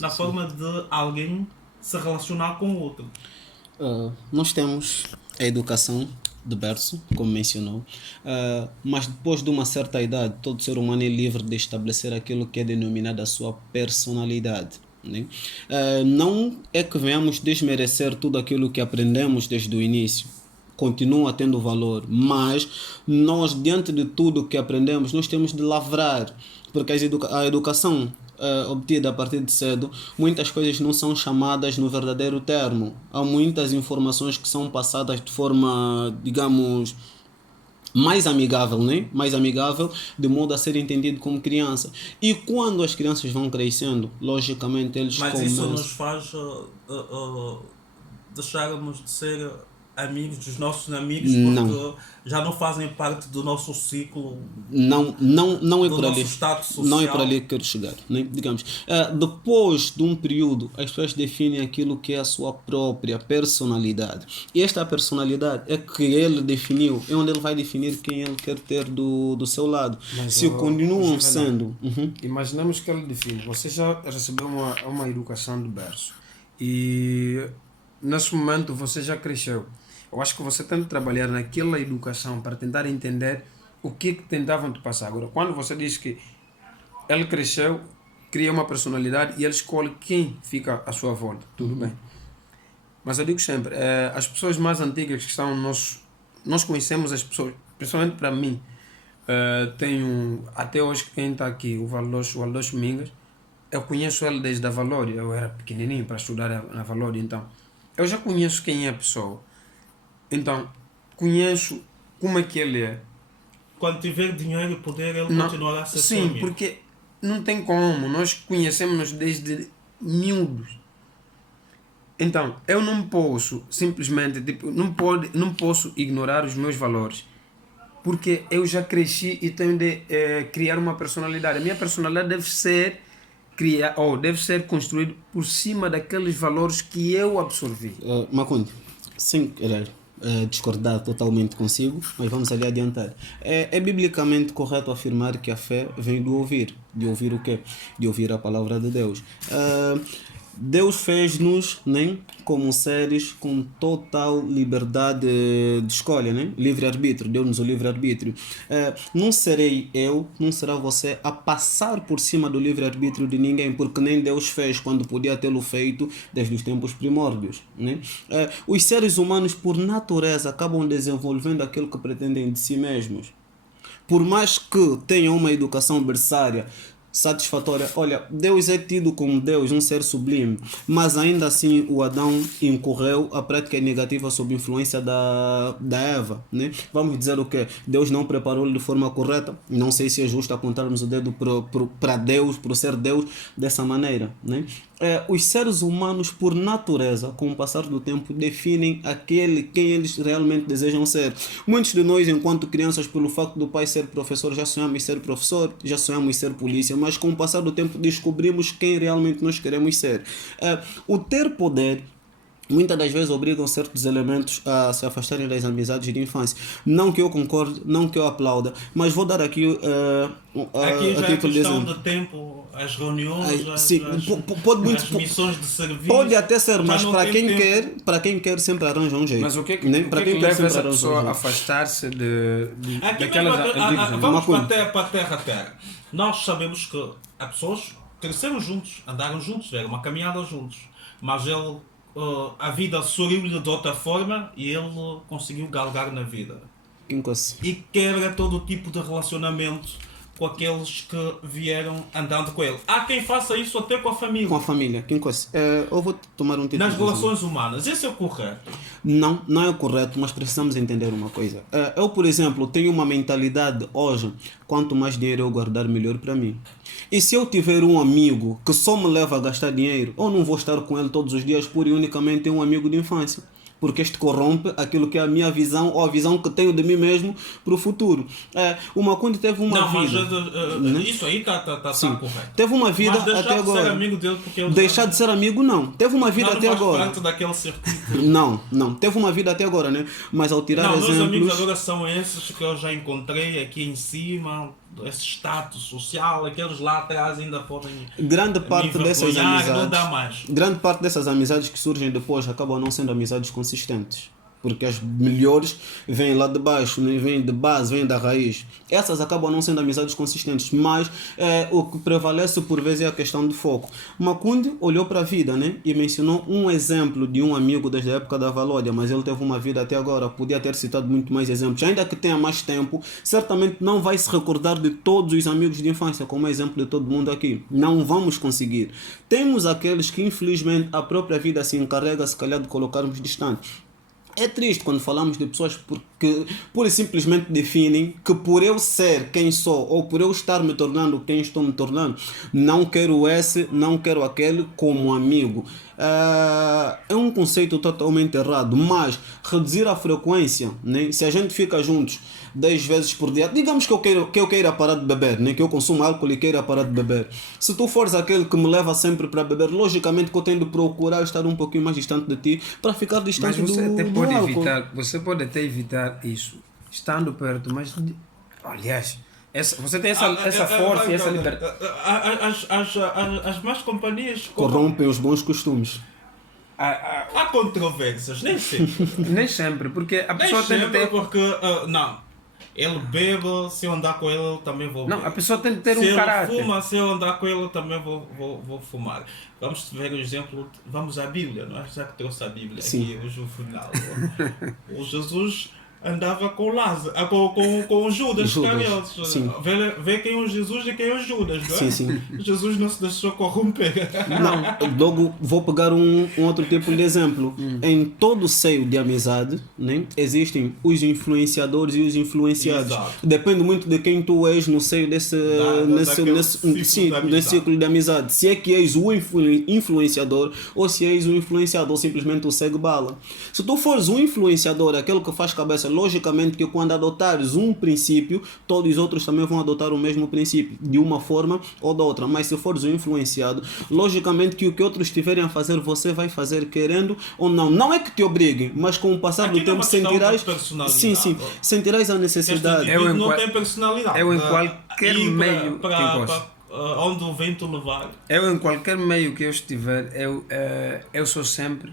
na forma de alguém se relacionar com o outro. Nós temos a educação de berço, como mencionou, mas depois de uma certa idade, todo ser humano é livre de estabelecer aquilo que é denominado a sua personalidade. Né? Não é que venhamos desmerecer tudo aquilo que aprendemos desde o início. Continua tendo valor, mas nós, diante de tudo que aprendemos, nós temos de lavrar, porque a educação obtida a partir de cedo, muitas coisas não são chamadas no verdadeiro termo. Há muitas informações que são passadas de forma, digamos, mais amigável, né? Mais amigável, de modo a ser entendido como criança. E quando as crianças vão crescendo, logicamente eles Mas começam... isso nos faz deixarmos de ser amigos dos nossos amigos, porque Não. já não fazem parte do nosso ciclo, Não é do por nosso ali. estado social. Não é por ali que quero chegar, né? Digamos, depois de um período, as pessoas definem aquilo que é a sua própria personalidade. E esta personalidade é que ele definiu, é onde ele vai definir quem ele quer ter do seu lado. Mas, Se continuam Juvenal, sendo... imaginamos que ele define. Você já recebeu uma educação de berço. E nesse momento você já cresceu. Eu acho que você tem de trabalhar naquela educação para tentar entender o que tentavam te passar. Agora, quando você diz que ele cresceu, cria uma personalidade e ele escolhe quem fica à sua volta, tudo bem. Mas eu digo sempre, as pessoas mais antigas que estão nós conhecemos as pessoas, principalmente para mim, até hoje quem está aqui, o Valdocho Mingas, eu conheço ele desde a Valória, eu era pequenininho para estudar na Valória, então eu já conheço quem é a pessoa. Então, conheço como é que ele é. Quando tiver dinheiro e poder, ele continuará a ser seu Sim, amigo. porque não tem como. Nós conhecemos-nos desde miúdos. Então, eu não posso simplesmente, não posso ignorar os meus valores. Porque eu já cresci e tenho de criar uma personalidade. A minha personalidade deve ser construída por cima daqueles valores que eu absorvi. Macundi, sem querer discordar totalmente consigo, mas vamos ali adiantar. É biblicamente correto afirmar que a fé vem do ouvir. De ouvir o quê? De ouvir a palavra de Deus. Deus fez-nos, né, como seres com total liberdade de escolha, né? Livre-arbítrio, deu-nos o livre-arbítrio. Não serei eu, não será você a passar por cima do livre-arbítrio de ninguém, porque nem Deus fez quando podia tê-lo feito desde os tempos primórdios, né? Os seres humanos, por natureza, acabam desenvolvendo aquilo que pretendem de si mesmos. Por mais que tenham uma educação berçária satisfatória, olha, Deus é tido como Deus, um ser sublime, mas ainda assim o Adão incorreu a prática negativa sob influência da Eva, né? Vamos dizer o quê? Deus não preparou-lhe de forma correta. Não sei se é justo apontarmos o dedo para Deus, para o ser Deus dessa maneira, né? Os seres humanos, por natureza, com o passar do tempo, definem quem eles realmente desejam ser. Muitos de nós, enquanto crianças, pelo facto do pai ser professor, já sonhamos ser professor, já sonhamos ser polícia, mas com o passar do tempo descobrimos quem realmente nós queremos ser. O ter poder muitas das vezes obrigam certos elementos a se afastarem das amizades de infância. Não que eu concorde, não que eu aplauda, mas vou dar aqui aqui já é questão de tempo, as reuniões, as missões de serviço. Pode até ser, mas para quem quer sempre arranja um jeito. Mas o que é que leva essa pessoa a afastar-se daquelas amizades? Vamos para a terra. Nós sabemos que as pessoas cresceram juntos, andaram juntos, era uma caminhada juntos, mas a vida sorriu-lhe de outra forma e ele conseguiu galgar na vida. E quebra todo tipo de relacionamento com aqueles que vieram andando com ele. Há quem faça isso até com a família. Com a família. Eu vou tomar um título. Nas relações humanas. Esse é o correto? Não é o correto, mas precisamos entender uma coisa. Eu, por exemplo, tenho uma mentalidade hoje, quanto mais dinheiro eu guardar, melhor para mim. E se eu tiver um amigo que só me leva a gastar dinheiro, eu não vou estar com ele todos os dias por unicamente um amigo de infância. Porque este corrompe aquilo que é a minha visão ou a visão que tenho de mim mesmo para o futuro. O Macundi teve uma vida... Mas isso aí está correto. Teve uma vida até agora. De ser amigo dele porque deixar de ser amigo, não. Teve uma vida até agora. Daquele circuito. Não. Teve uma vida até agora, né? Mas ao tirar exemplos... Meus amigos agora são esses que eu já encontrei aqui em cima, esse status social, aqueles lá atrás ainda podem... Grande parte dessas amizades... Não dá mais. Grande parte dessas amizades que surgem depois acabam não sendo amizades consistentes. Porque as melhores vêm lá de baixo, vêm de base, vêm da raiz. Essas acabam não sendo amizades consistentes, mas o que prevalece por vezes é a questão de foco. Macundi olhou para a vida, né, e mencionou um exemplo de um amigo desde a época da Valódia, mas ele teve uma vida até agora, podia ter citado muito mais exemplos. Ainda que tenha mais tempo, certamente não vai se recordar de todos os amigos de infância, como exemplo de todo mundo aqui. Não vamos conseguir. Temos aqueles que infelizmente a própria vida se encarrega, se calhar, de colocarmos distantes. É triste quando falamos de pessoas porque pura e simplesmente definem que por eu ser quem sou ou por eu estar me tornando quem estou me tornando, não quero esse, não quero aquele como amigo. É um conceito totalmente errado, mas reduzir a frequência, né? Se a gente fica juntos 10 vezes por dia, digamos que eu queira parar de beber, né? Que eu consumo álcool e queira parar de beber. Se tu fores aquele que me leva sempre para beber, logicamente que eu tenho de procurar estar um pouquinho mais distante de ti para ficar distante do álcool. Você pode até evitar isso estando perto, mas aliás, você tem essa força e essa liberdade. As más companhias corrompem os bons costumes. Há controvérsias, nem sempre. Nem sempre, porque a pessoa tem que ter... Ele bebe, se eu andar com ele também vou beber. Não, a pessoa tem que ter um caráter. Se ele fuma, se eu andar com ele também vou fumar. Vamos ver o exemplo, vamos à Bíblia, não é? Já que trouxe a Bíblia aqui hoje no final. O Jesus andava com Lázaro, com Judas Iscariotes. Vê quem é o Jesus e quem é o Judas, não é? Sim. Jesus não se deixou corromper. Não, logo vou pegar um outro tipo de exemplo. Em todo seio de amizade, né, existem os influenciadores e os influenciados. Exato. Depende muito de quem tu és no seio desse ciclo de amizade. Se é que és o influenciador ou se és o influenciador, simplesmente o segue bala. Se tu fores um influenciador, aquele que faz cabeça, logicamente que quando adotares um princípio, todos os outros também vão adotar o mesmo princípio, de uma forma ou da outra. Mas se fores um influenciado, logicamente que o que outros estiverem a fazer, você vai fazer querendo ou não. Não é que te obriguem, mas com o passar do tempo sentirás... Sentirás a necessidade. Não tem personalidade. Eu em qualquer meio que gosto. onde o vento levar. Eu, em qualquer meio que eu estiver, eu sou sempre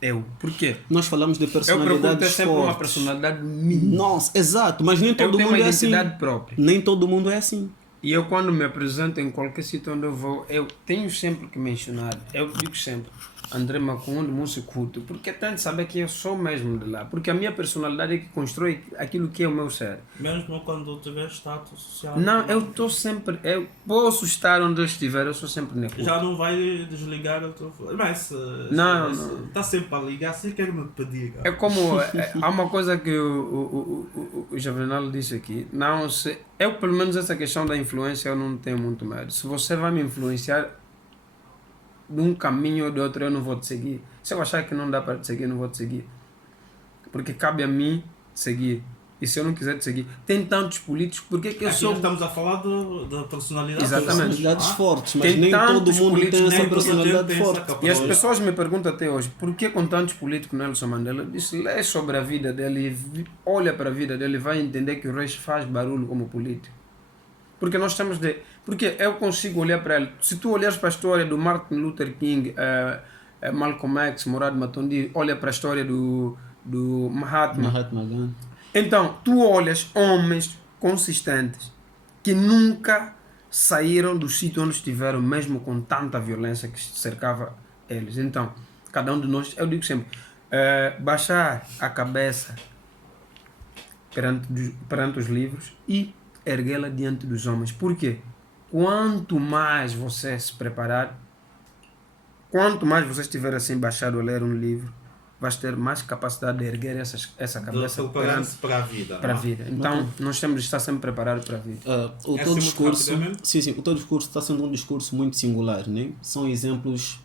eu. Por quê? Nós falamos de Eu procuro ter personalidades sempre uma fortes. personalidade minha. Nossa, exato, mas nem Eu todo tenho mundo uma é assim. identidade própria. Nem todo mundo é assim. E eu, quando me apresento em qualquer sítio onde eu vou, eu tenho sempre que mencionar, eu digo sempre, André Macondo, músico culto, porque tem de saber que eu sou mesmo de lá, porque a minha personalidade é que constrói aquilo que é o meu ser. Mesmo quando tiver status social. Não, eu estou sempre, eu posso estar onde eu estiver, eu sou sempre na culto. Já não vai desligar o teu. Mas Não. está sempre a ligar, você quer me pedir. É como, há uma coisa que o Javenal disse aqui, não se, eu pelo menos essa questão da influência eu não tenho muito medo. Se você vai me influenciar de um caminho ou de outro, eu não vou te seguir. Se eu achar que não dá para te seguir, eu não vou te seguir. Porque cabe a mim seguir. E se eu não quiser te seguir, tem tantos políticos, porque que eu Aqui sou... estamos a falar da personalidade. Exatamente. Personalidades fortes, mas Tem nem todo tantos mundo tem políticos, essa nem todo mundo personalidade tem essa forte. capacidade. E as pessoas me perguntam até hoje, por que com tantos políticos Nelson Mandela? Eu disse, lê sobre a vida dele, olha para a vida dele, vai entender que o resto faz barulho como político. Porque nós temos de... Porque eu consigo olhar para ele. Se tu olhares para a história do Martin Luther King, Malcolm X, Morad Matondi, olha para a história do Mahatma. Mahatma Gandhi. Então, tu olhas homens consistentes que nunca saíram do sítio onde estiveram, mesmo com tanta violência que cercava eles. Então, cada um de nós, eu digo sempre, baixar a cabeça perante os livros e erguê-la diante dos homens. Por quê? Quanto mais você se preparar, quanto mais você estiver assim baixado a ler um livro, vais ter mais capacidade de erguer essa cabeça Preparar-se para a vida. para a não é? vida. Então, nós temos de estar sempre preparados para a vida. O É teu assim, discurso, muito rapidamente? sim, o teu discurso está sendo um discurso muito singular, né? São exemplos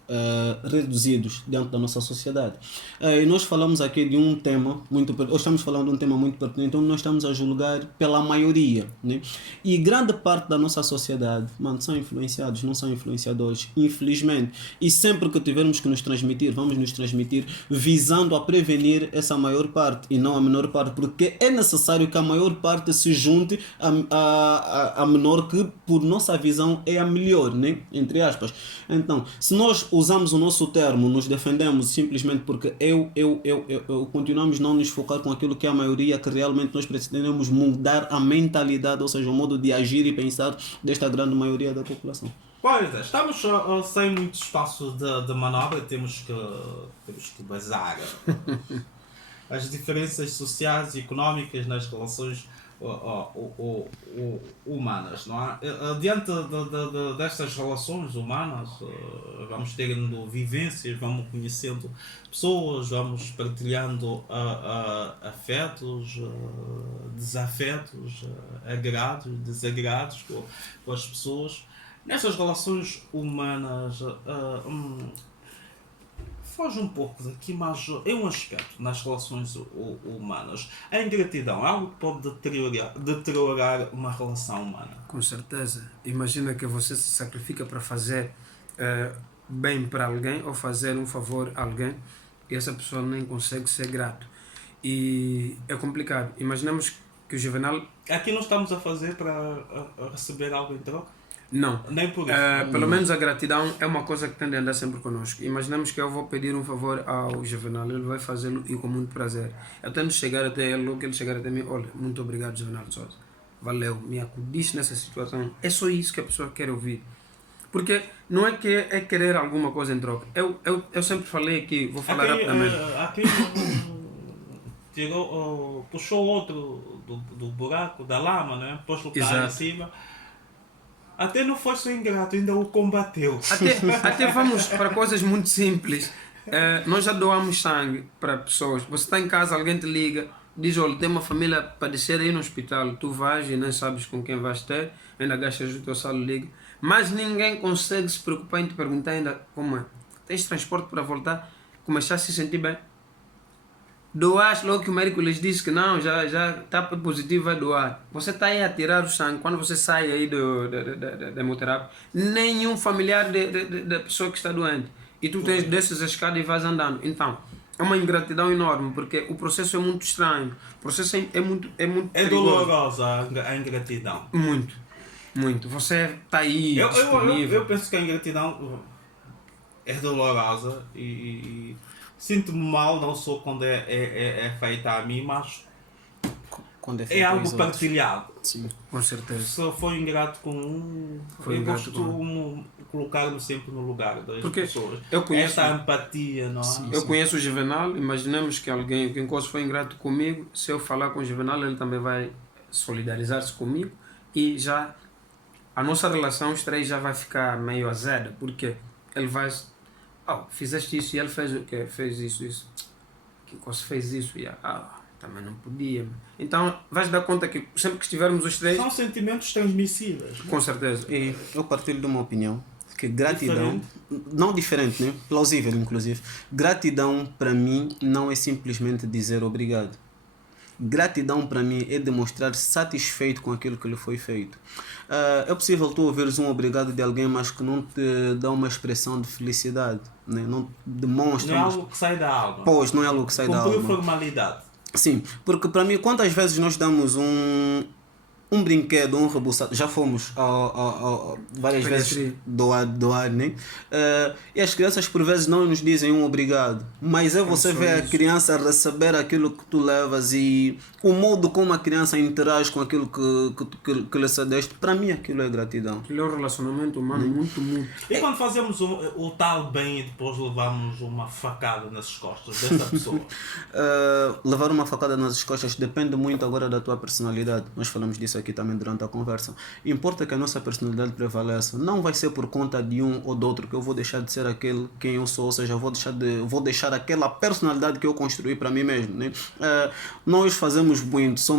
reduzidos dentro da nossa sociedade. E nós falamos aqui de um tema ou estamos falando de um tema muito pertinente, onde nós estamos a julgar pela maioria, né? E grande parte da nossa sociedade, mano, são influenciados, não são influenciadores, infelizmente. E sempre que tivermos que nos transmitir, vamos nos transmitir visando a prevenir essa maior parte e não a menor parte, porque é necessário que a maior parte se junte a menor, que por nossa visão é a melhor, né? Entre aspas. Então, se nós usamos o nosso termo, nos defendemos simplesmente porque continuamos não nos focar com aquilo que é a maioria, que realmente nós pretendemos mudar a mentalidade, ou seja, o modo de agir e pensar desta grande maioria da população. Pois é, estamos sem muito espaço de manobra, temos que bazar as diferenças sociais e económicas nas relações humanas, não é? Diante destas relações humanas, vamos tendo vivências, vamos conhecendo pessoas, vamos partilhando afetos, desafetos, agrados, desagrados com as pessoas. Nestas relações humanas, foge um pouco daqui, mas é um aspecto nas relações humanas. A ingratidão é algo que pode deteriorar uma relação humana. Com certeza. Imagina que você se sacrifica para fazer bem para alguém ou fazer um favor a alguém e essa pessoa nem consegue ser grato. E é complicado. Imaginamos que o Juvenal... Aqui não estamos a fazer para receber algo em troca? Não. Nem por isso. Pelo menos a gratidão é uma coisa que tem de andar sempre connosco. Imaginamos que eu vou pedir um favor ao Juvenal, ele vai fazê-lo e com muito prazer. Eu tento chegar até ele, logo que ele chegar até mim, olha, muito obrigado, Juvenal de Sousa. Valeu, me acudiste nessa situação. É só isso que a pessoa quer ouvir. Porque não é que é querer alguma coisa em troca. Eu sempre falei aqui, vou falar rapidamente. Aqui puxou outro do buraco, da lama, né? Pôs-lo cá em cima. Até não foi só ingrato, ainda o combateu. Até vamos para coisas muito simples. Nós já doamos sangue para pessoas. Você está em casa, alguém te liga, diz, olha, tem uma família a padecer aí no hospital. Tu vais e nem sabes com quem vais ter, ainda gastas o teu salário, liga. Mas ninguém consegue se preocupar em te perguntar ainda como é. Tens transporte para voltar? Começar a se sentir bem? Doaste logo que o médico lhes disse que não, já está positivo, vai doar. Você está aí a tirar o sangue. Quando você sai aí da hemoterapia, nenhum familiar da pessoa que está doente. E tu tens desses a escada e vais andando. Então, é uma ingratidão enorme, porque o processo é muito estranho. O processo é muito É perigoso. dolorosa a ingratidão. Muito. Muito. Você está aí Eu disponível. penso que a ingratidão é dolorosa e sinto-me mal não só quando é feita a mim, mas Quando é é feito aos algo outros. partilhado. Sim. Com certeza. Se eu for ingrato com um, Foi eu ingrato costumo colocar-me sempre no lugar das Porque pessoas. eu conheço- Esta empatia, não é? Eu conheço o Juvenal, imaginemos que alguém que encosto foi ingrato comigo, se eu falar com o Juvenal, ele também vai solidarizar-se comigo e já a nossa relação, os três, já vai ficar meio azeda, porque ele vai, fizeste isso e ele fez o quê? Fez isso. Que encosto fez isso e também não podia. Então vais dar conta que sempre que estivermos os três, São sentimentos transmissíveis. com certeza. E eu partilho de uma opinião que gratidão, não diferente, né? Plausível inclusive, gratidão para mim não é simplesmente dizer obrigado. Gratidão para mim é demonstrar satisfeito com aquilo que lhe foi feito. É possível tu ouvires um obrigado de alguém, mas que não te dá uma expressão de felicidade, né? Não demonstra. Não é algo que sai da alma. Pois, não é algo que sai da Cumpriu alma. formalidade. Sim, porque para mim, quantas vezes nós damos um brinquedo, um rebuçado, já fomos várias vezes doar, né? E as crianças por vezes não nos dizem um obrigado, mas é você ver a criança receber aquilo que tu levas e o modo como a criança interage com aquilo que lhe cedeste, para mim aquilo é gratidão. Aquilo é um relacionamento humano muito. E quando fazemos o tal bem e depois levamos uma facada nas costas dessa pessoa? Levar uma facada nas costas depende muito agora da tua personalidade. Nós falamos disso aqui também durante a conversa. Importa que a nossa personalidade prevaleça. Não vai ser por conta de um ou do outro que eu vou deixar de ser aquele quem eu sou, ou seja, vou deixar aquela personalidade que eu construí para mim mesmo, né? Nós fazemos muito, Isso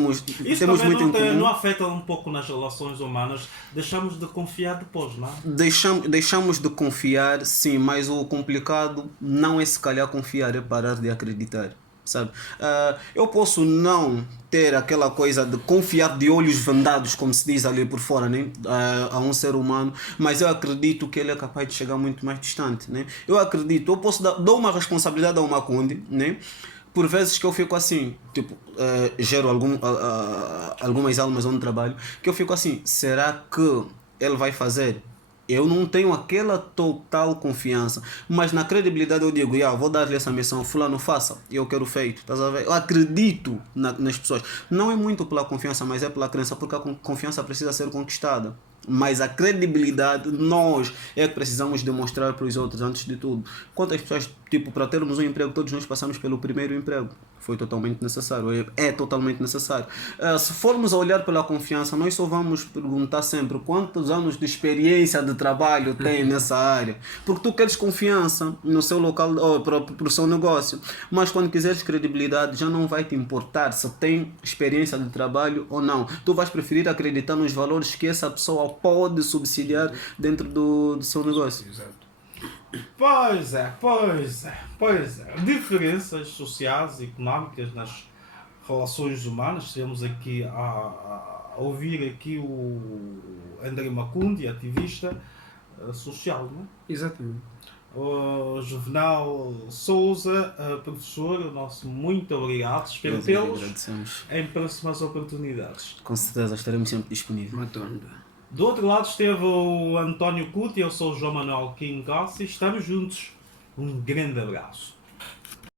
temos também muito em comum. não afeta um pouco nas relações humanas? Deixamos de confiar depois, não é? Deixamos de confiar, sim, mas o complicado não é se calhar confiar, é parar de acreditar, sabe? Eu posso não ter aquela coisa de confiar de olhos vendados, como se diz ali por fora, né? A um ser humano, mas eu acredito que ele é capaz de chegar muito mais distante, né? Eu posso dou uma responsabilidade a uma Makundi, né? Por vezes que eu fico assim, tipo, gero algumas almas onde trabalho, que eu fico assim, será que ele vai fazer? Eu não tenho aquela total confiança, mas na credibilidade eu digo, vou dar-lhe essa missão, fulano faça, eu quero feito, estás a ver? Eu acredito nas pessoas, não é muito pela confiança, mas é pela crença, porque a confiança precisa ser conquistada. Mas a credibilidade, nós é que precisamos demonstrar para os outros antes de tudo. Quantas pessoas, tipo, para termos um emprego, todos nós passamos pelo primeiro emprego. Foi totalmente necessário, é totalmente necessário. Se formos a olhar pela confiança, nós só vamos perguntar sempre quantos anos de experiência de trabalho tem nessa área. Porque tu queres confiança no seu local, ou para o seu negócio. Mas quando quiseres credibilidade, já não vai te importar se tem experiência de trabalho ou não. Tu vais preferir acreditar nos valores que essa pessoa pode subsidiar dentro do seu negócio. Exato. Pois é. Diferenças sociais e económicas nas relações humanas. Temos aqui a ouvir aqui o André Makundi, ativista social, não é? Exatamente. O Juvenal Souza, professor, nosso muito obrigado. Espero tê-los em próximas oportunidades. Com certeza, estaremos sempre disponíveis. Matando. Do outro lado esteve o António Couto e eu sou o João Manuel King Gossi. Estamos juntos. Um grande abraço.